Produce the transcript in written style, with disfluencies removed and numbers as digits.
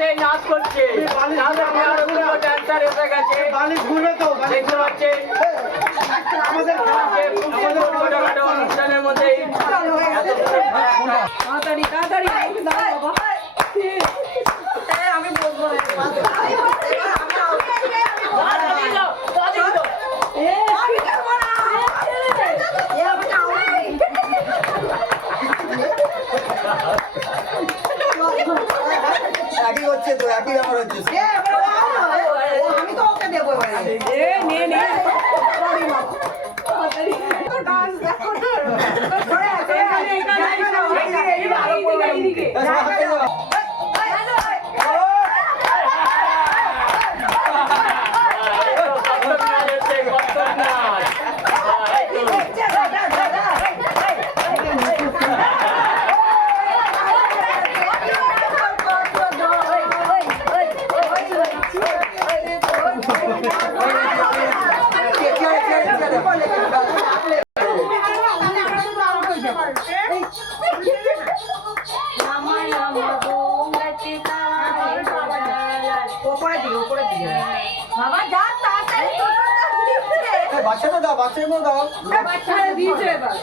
করছে, নাচ করছে। তাহলে আরো দুটো dancer এসে গেছে। দেখতে পাচ্ছেন? আমাদের ছোটখাটো অনুষ্ঠানের মধ্যেই তাড়াতাড়ি তাড়াতাড়ি বাবা আমি বলবো একই হচ্ছে তো, একই ব্যাপার হচ্ছে। আমি তো ওকে দেবো নে নে বাচ্চাটা দাও, বাচ্চাগুলো দাও। বাচ্চারা দিয়েছে এবার